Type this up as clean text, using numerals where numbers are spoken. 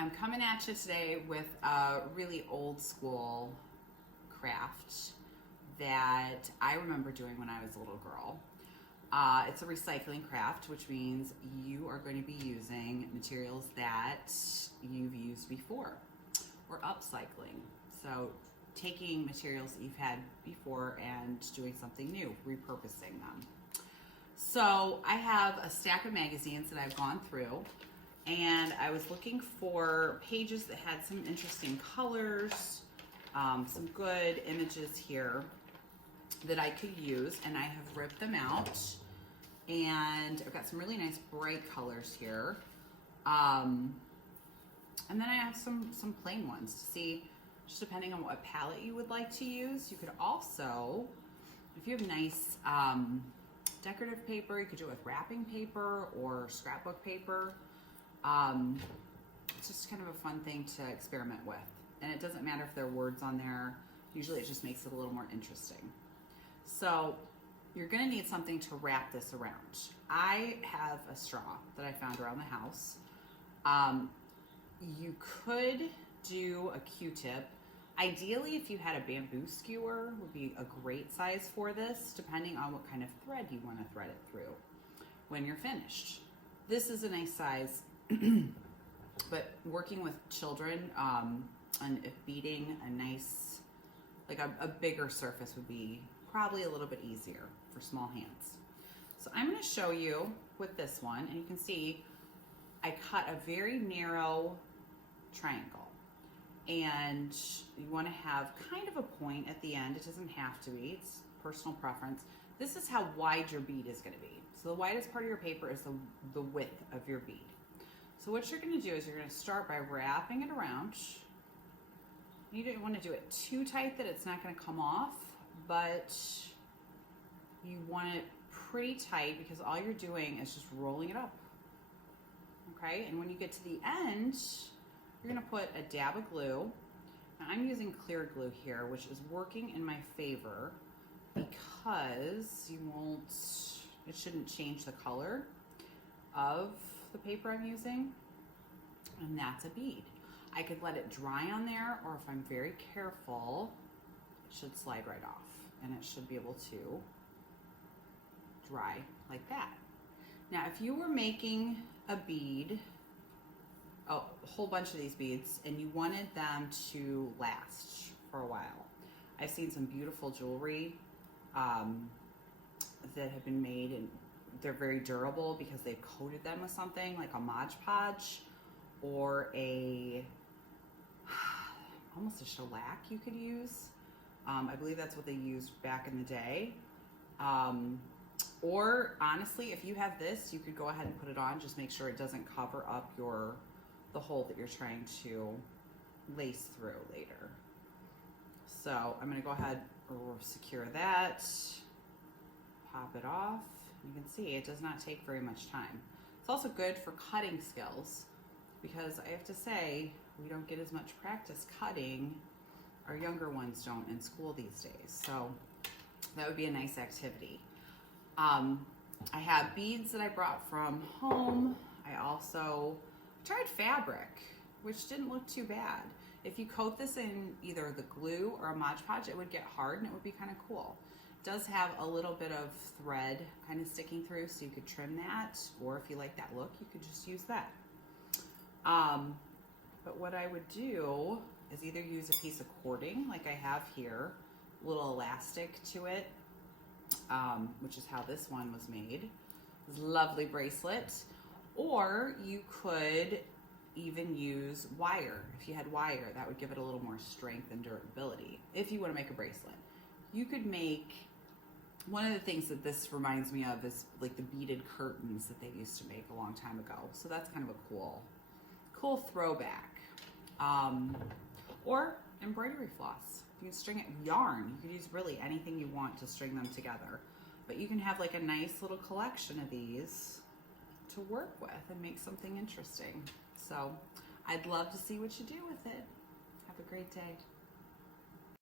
I'm coming at you today with a really old school craft that I remember doing when I was a little girl. It's a recycling craft, which means you are going to be using materials that you've used before, or upcycling. So taking materials that you've had before and doing something new, repurposing them. So I have a stack of magazines that I've gone through, and I was looking for pages that had some interesting colors, some good images here that I could use, and I have ripped them out, and I've got some really nice bright colors here, and then I have some plain ones to see, just depending on what palette you would like to use. You could also, if you have nice decorative paper, you could do it with wrapping paper or scrapbook paper. It's just kind of a fun thing to experiment with, and it doesn't matter if there are words on there. Usually it just makes it a little more interesting. So you're going to need something to wrap this around. I have a straw that I found around the house. You could do a Q-tip. Ideally, if you had a bamboo skewer, would be a great size for this, depending on what kind of thread you want to thread it through when you're finished. This is a nice size, but working with children, and if beading a nice, like a bigger surface would be probably a little bit easier for small hands. So I'm going to show you with this one, and you can see I cut a very narrow triangle, and you want to have kind of a point at the end. It doesn't have to be, it's personal preference. This is how wide your bead is going to be. So the widest part of your paper is the width of your bead. So what you're going to do is you're going to start by wrapping it around. You don't want to do it too tight that it's not going to come off, but you want it pretty tight because all you're doing is just rolling it up. Okay, and when you get to the end, you're going to put a dab of glue. Now I'm using clear glue here, which is working in my favor because it shouldn't change the color of the paper I'm using, and that's a bead. I could let it dry on there, or if I'm very careful, it should slide right off, and it should be able to dry like that. Now, if you were making a bead, a whole bunch of these beads, and you wanted them to last for a while, I've seen some beautiful jewelry that have been made, and they're very durable because they've coated them with something like a Mod Podge or almost a shellac you could use. I believe that's what they used back in the day. Or honestly, if you have this, you could go ahead and put it on. Just make sure it doesn't cover up the hole that you're trying to lace through later. So I'm going to go ahead and secure that, pop it off. You can see it does not take very much time. It's also good for cutting skills because I have to say we don't get as much practice cutting. Our younger ones don't in school these days. So that would be a nice activity. I have beads that I brought from home. I also tried fabric, which didn't look too bad. If you coat this in either the glue or a Mod Podge, it would get hard and it would be kind of cool. It does have a little bit of thread kind of sticking through, so you could trim that, or if you like that look, you could just use that. But what I would do is either use a piece of cording like I have here, a little elastic to it, which is how this one was made. This lovely bracelet. Or you could even use wire. If you had wire, that would give it a little more strength and durability. If you want to make a bracelet, you could make, one of the things that this reminds me of is like the beaded curtains that they used to make a long time ago. So that's kind of a cool throwback. Or embroidery floss. You can string it yarn. You could use really anything you want to string them together. But you can have like a nice little collection of these to work with and make something interesting. So I'd love to see what you do with it. Have a great day.